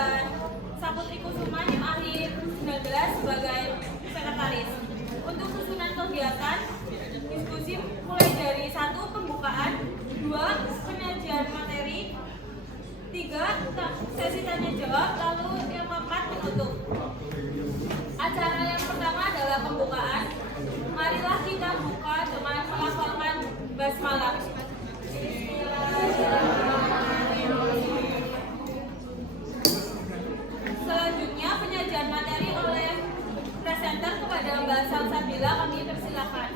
dan Saputri Kusuma NIM akhir 19 sebagai sekretaris. Untuk susunan kegiatan, diskusi mulai dari 1. Pembukaan, 2. Penyajian materi, 3. Sesi tanya jawab, lalu yang keempat penutup. Acara yang pertama adalah pembukaan. Marilah kita buka dengan melafalkan basmalah. Selanjutnya penyajian materi oleh presenter kepada Mbak Salsabila, kami persilakan.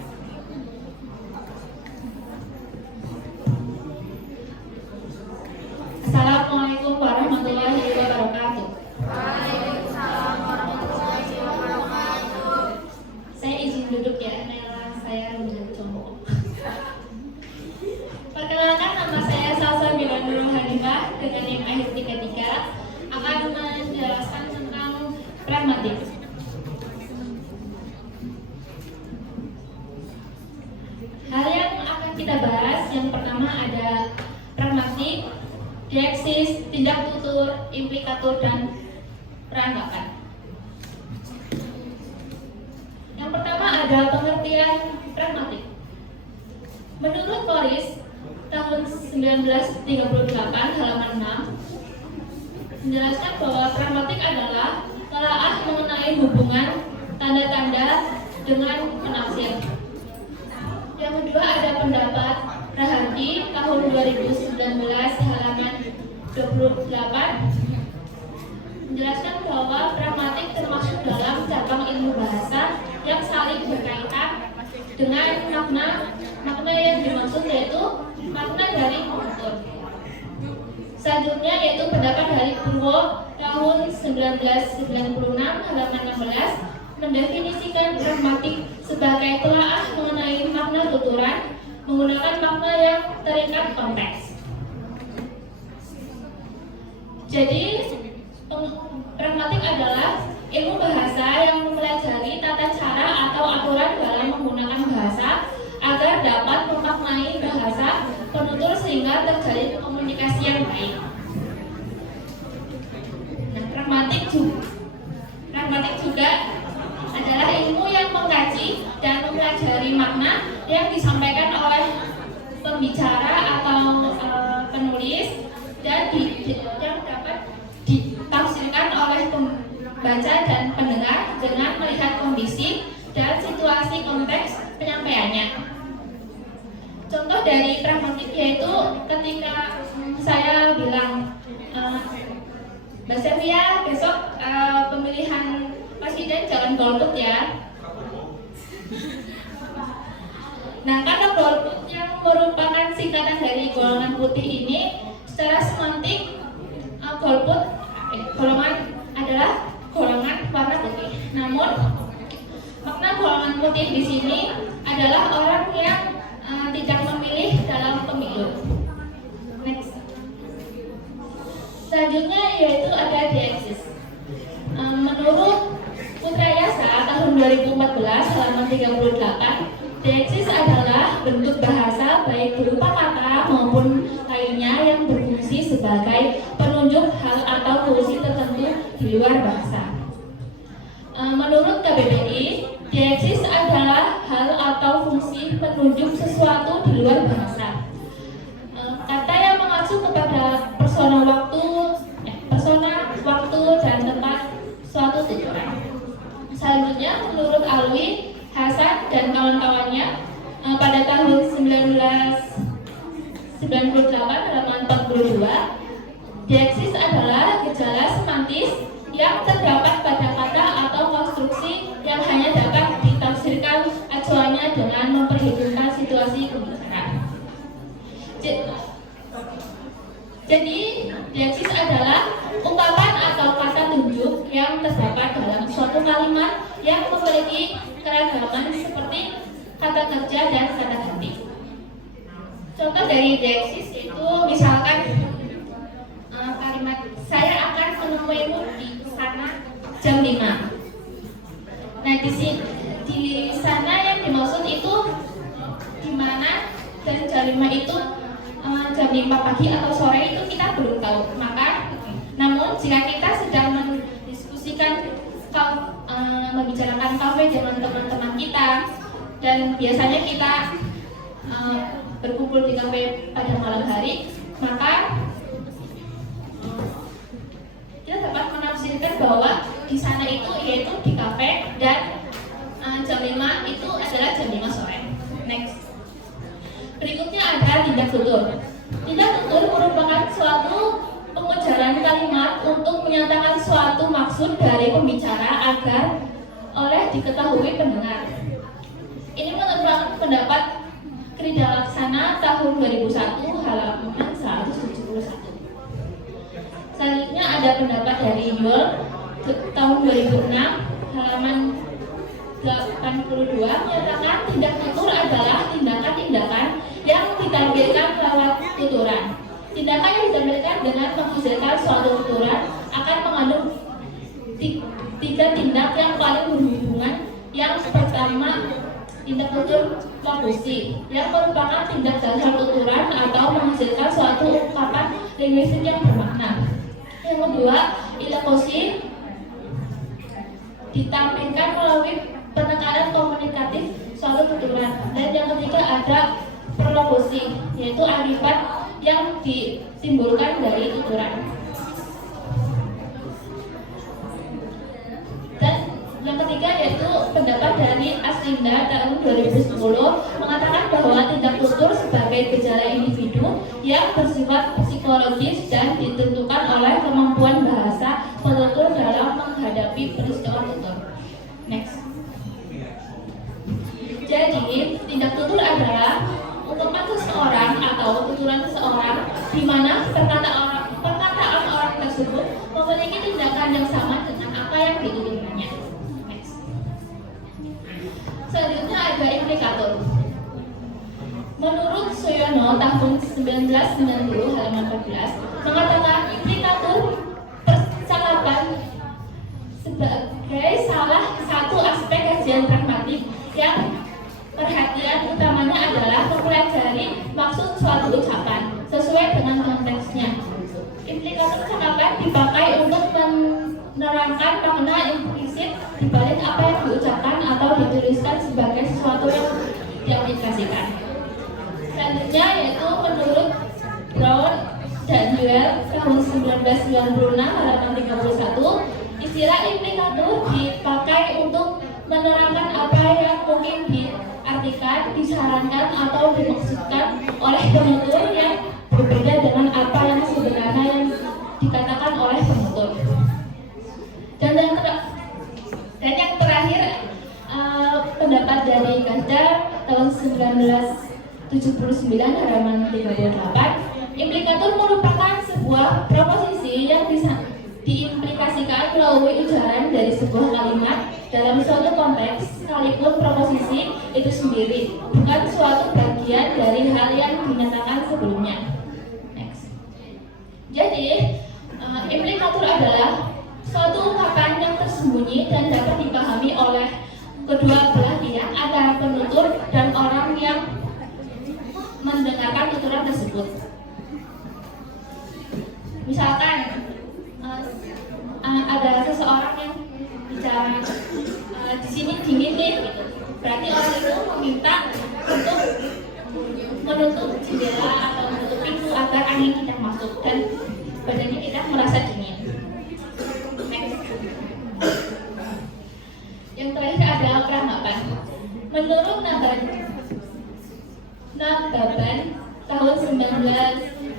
Assalamualaikum warahmatullahi wabarakatuh. Waalaikumsalam warahmatullahi wabarakatuh. Saya izin duduk ya, Nela. Saya udah cowok. Perkenalkan, nama saya Salsabila Nurul Hanifah dengan NIM akhir 33 akan menjelaskan tentang pragmatik. Hal yang akan kita bahas yang pertama ada pragmatik, dieksis, tindak tutur, implikatur, dan peranggapan. Yang pertama ada pengertian pragmatik. Menurut Morris tahun 1938 halaman 6 menjelaskan bahwa pragmatik adalah telaah mengenai hubungan tanda-tanda dengan penafsir. Yang kedua ada pendapat Rahardi tahun 2019 halaman 28 menjelaskan bahwa pragmatik termasuk dalam cabang ilmu bahasa yang saling berkaitan dengan makna yang dimaksud, yaitu makna dari tutur. Selanjutnya yaitu pendapat dari Purwo tahun 1996 halaman 16 mendefinisikan pragmatik sebagai telaah mengenai makna tuturan menggunakan makna yang terikat konteks. Jadi pragmatik adalah ilmu bahasa yang mempelajari tata cara atau aturan dalam menggunakan bahasa agar dapat memaknai bahasa penutur sehingga terjalin komunikasi yang baik. Nah, pragmatik juga adalah ilmu yang mengkaji dan mempelajari makna yang disampaikan oleh pembicara atau penulis dan yang dapat ditafsirkan oleh pembaca dan pendengar dengan melihat kondisi dan situasi konteks penyampaiannya. Contoh dari pragmatik yaitu ketika saya bilang Mbak Sevia besok pemilihan presiden jangan golput ya. Nah, karena golput yang merupakan singkatan dari golongan putih ini, secara semantik golongan adalah golongan warna putih. Namun makna golongan putih di sini adalah orang yang tidak memilih dalam pemilu. Next. Selanjutnya yaitu ada dieksis. Menurut Putrayasa tahun 2014 halaman 38, dieksis adalah bentuk bahasa baik berupa kata maupun lainnya yang berfungsi sebagai penunjuk hal atau fungsi tertentu di luar bahasa. Menurut KBBI, dieksis adalah hal atau fungsi penunjuk sesuatu di luar bahasa. Kata yang mengacu kepada persona, waktu, dan tempat suatu tujuan. Selanjutnya, menurut Alwi, Hasan, dan kawan-kawannya pada tahun 1998 halaman 42, dieksis adalah gejala semantis yang terdapat pada kata atau konstruksi yang hanya dapat ditafsirkan acuannya dengan memperhitungkan situasi pembicaraan. Jadi, dieksis adalah ungkapan atau kata tunjuk yang terdapat dalam suatu kalimat yang memiliki keragaman seperti kata kerja dan kata ganti. Contoh dari dieksis itu misalkan kalimat saya akan menemuimu di sana jam 5. Nah, di sana yang dimaksud itu di mana, dan jam 5 itu jam 5 pagi atau sore itu kita belum tahu. Namun jika kita membicarakan kafe dengan teman-teman kita, dan biasanya kita berkumpul di kafe pada malam hari, maka kita dapat menafsirkan bahwa di sana itu yaitu di kafe, dan jam 5 itu adalah jam 5 sore. Next. Berikutnya ada tindak tutur. Tindak tutur merupakan suatu pengejaran kalimat untuk menyatakan suatu maksud dari pembicara agar oleh diketahui pendengar. Ini menurut pendapat Krida Laksana tahun 2001 halaman 171. Selanjutnya ada pendapat dari Yul tahun 2006 halaman 82 menyatakan tindak tutur adalah tindakan-tindakan yang ditampilkan lewat tuturan. Tindakan yang ditampilkan dengan menghasilkan suatu tuturan akan mengandung tiga tindak yang paling berhubungan. Yang pertama, tindak tutur lokusi, yang merupakan tindak dasar tuturan atau menghasilkan suatu ungkapan linguistik yang bermakna. Yang kedua, ilokusi ditampilkan melalui penekanan komunikatif suatu tuturan. Dan yang ketiga ada perlokusi, yaitu akibat yang ditimbulkan dari tuturan. Dan yang ketiga yaitu pendapat dari Aslinda tahun 2010 mengatakan bahwa tindak tutur sebagai gejala individu yang bersifat psikologis dan ditentukan oleh kemampuan bahasa penutur dalam menghadapi peristiwa tutur. Next. Jadi, tindak tutur adalah ungkapan seseorang atau tuturan seseorang di mana perkataan orang tersebut memiliki tindakan yang sama dengan apa yang dituturkannya. Next. Selanjutnya ada implikator. Menurut Suyono tahun 1990 halaman 14 mengatakan implikator percakapan sebagai salah satu aspek kajian pragmatik yang perhatian utamanya adalah mempelajari maksud suatu ucapan sesuai dengan konteksnya. Implikator percakapan dipakai untuk menerangkan makna implisit di balik apa yang diucapkan atau dituliskan sebagai sesuatu yang diaplikasikan. Selanjutnya yaitu menurut Brown dan Duell tahun 1996 halaman 31, istilah implikator dipakai untuk menerangkan apa yang mungkin diartikan, disarankan atau dimaksudkan oleh penutur yang berbeda dengan apa yang sebenarnya yang dikatakan oleh penutur. Dan yang terakhir pendapat dari Gazda tahun 1979 halaman 38, implikator merupakan sebuah proposisi yang bisa diimplikasikan melalui ujaran dari sebuah kalimat dalam suatu konteks, sekalipun proposisi itu sendiri bukan suatu bagian dari hal yang dinyatakan sebelumnya. Next. Jadi, implikator adalah suatu ungkapan yang tersembunyi dan dapat dipahami oleh kedua belah pihak antara penutur dan orang yang mendengarkan tuturan tersebut. Misalkan ada seseorang yang bicara di sini dingin nih, gitu. Berarti orang itu meminta untuk menutup jendela atau menutup pintu agar angin tidak masuk dan badannya kita merasa dingin. Next. Yang terakhir adalah peranggapan. Menurut Nababan tahun 1987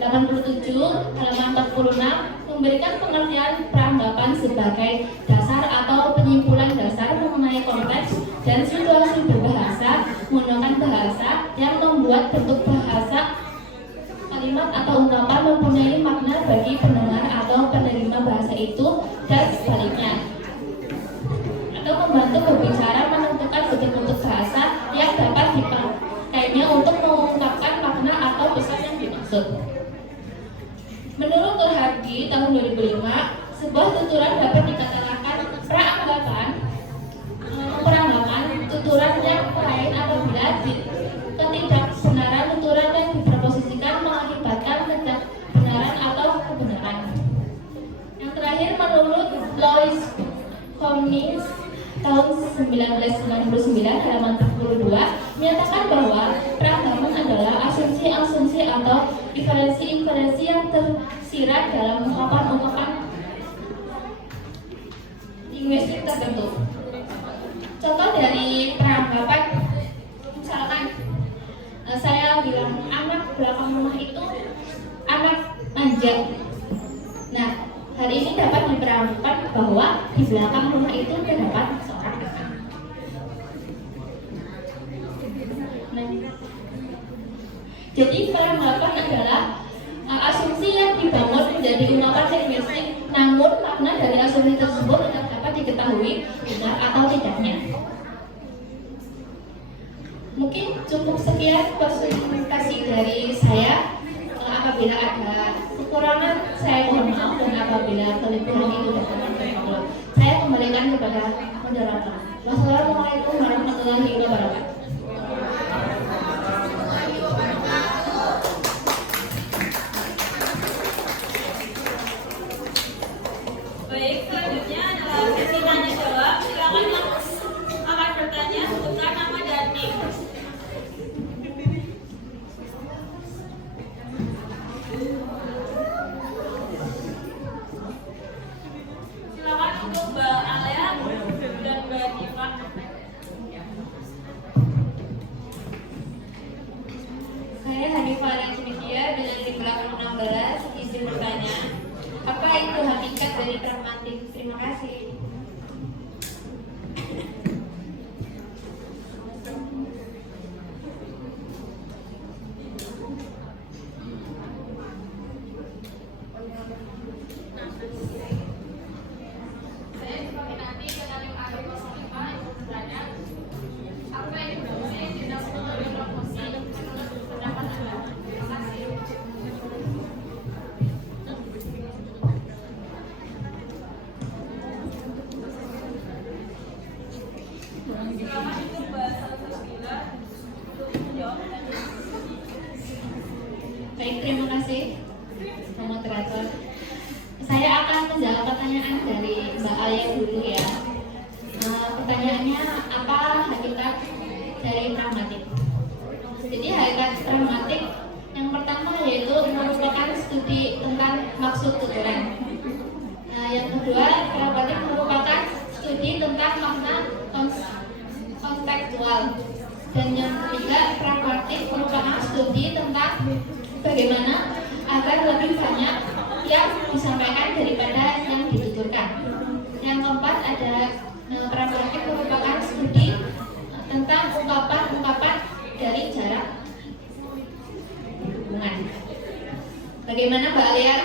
halaman 46 memberikan pengertian peranggapan sebagai dasar atau penyimpulan dasar mengenai konteks dan situasi berbahasa menggunakan bahasa yang membuat bentuk bahasa kalimat atau ungkapan mempunyai makna bagi pendengar atau penerima bahasa itu dan sebaliknya, atau membantu berbicara menentukan bentuk-bentuk bahasa yang dapat dipakainya untuk mengungkapkan makna atau pesan yang dimaksud. Menurut Turhardi tahun 2005, sebuah tuturan dapat dikatakan peranggapan tuturan yang lain apabila ketidakbenaran tuturan yang diproposisikan mengakibatkan ketidakbenaran atau kebenaran. Yang terakhir menurut Lois Konings tahun 1999 halaman 42 menyatakan bahwa peragaman adalah asumsi-asumsi atau inferensi-inferensi yang tersirat dalam ungkapan-ungkapan linguistik tertentu. Contoh dari peranggapan, misalkan saya bilang anak belakang rumah itu anak manja. Nah, hari ini dapat diperanggapan bahwa di belakang rumah itu terdapat seorang anak. Nah, jadi peranggapan adalah asumsi yang dibangun menjadi ungkapan linguistik, namun makna dari asumsi tersebut tidak dapat diketahui benar atau tidaknya. Mungkin cukup sekian presentasi dari saya. Apabila ada kekurangan, saya mohon maaf, dan apabila kelebihan itu dapat terpenuhi, saya kembalikan kepada moderator. Wassalamualaikum warahmatullahi wabarakatuh. Baik, selanjutnya adalah sesi tanya jawab. Silakan yang akan bertanya sebutkan nama dan nik. Silakan untuk Mbak Alia dan Mbak Diva. Saya Hanifah Rajmidia dengan nik belakang 16, izin bertanya, apa itu hakikat dari pragmatik? Terima kasih. Saya sebagai nanti dengan nik AB05 izin bertanya, apa yang dimaksud tidak memenuhi promosi menurut pendapat Anda? Terima kasih. Silakan untuk Mbak Salsabila untuk menjawab pertanyaan. Baik, terima kasih moderator. Saya akan menjawab pertanyaan dari Mbak Alia dulu ya. Pertanyaannya, apa hakikat dari pragmatik? Jadi hakikat pragmatik yang pertama yaitu merupakan studi tentang maksud tujuan. Yang kedua, pragmatik merupakan studi tentang makna kontekstual. Dan yang ketiga, pragmatik merupakan studi tentang bagaimana agar lebih banyak yang disampaikan daripada yang dituturkan. Yang keempat, ada pragmatik merupakan studi tentang ungkapan-ungkapan dari jarak hubungan. Bagaimana Mbak Alia?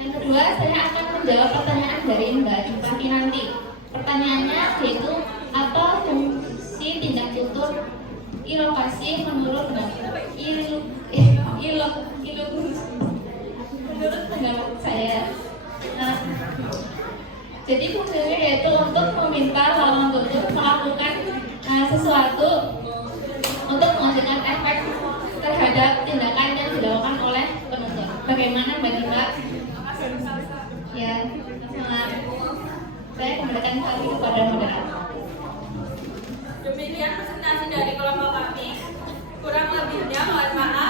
Yang kedua, saya akan menjawab pertanyaan dari Mbak Diva nanti. Pertanyaannya yaitu, apa fungsi tindak tutur ilokasi menurut menurut pendapat saya? Jadi fungsinya yaitu untuk meminta lawan tutur melakukan sesuatu untuk menghasilkan efek terhadap tindakan yang dilakukan oleh penutur. Bagaimana Mbak Diva? Ya, saya kembalikan kali kepada moderator. Demikian presentasi dari kelompok kami. Kurang lebihnya mohon maaf.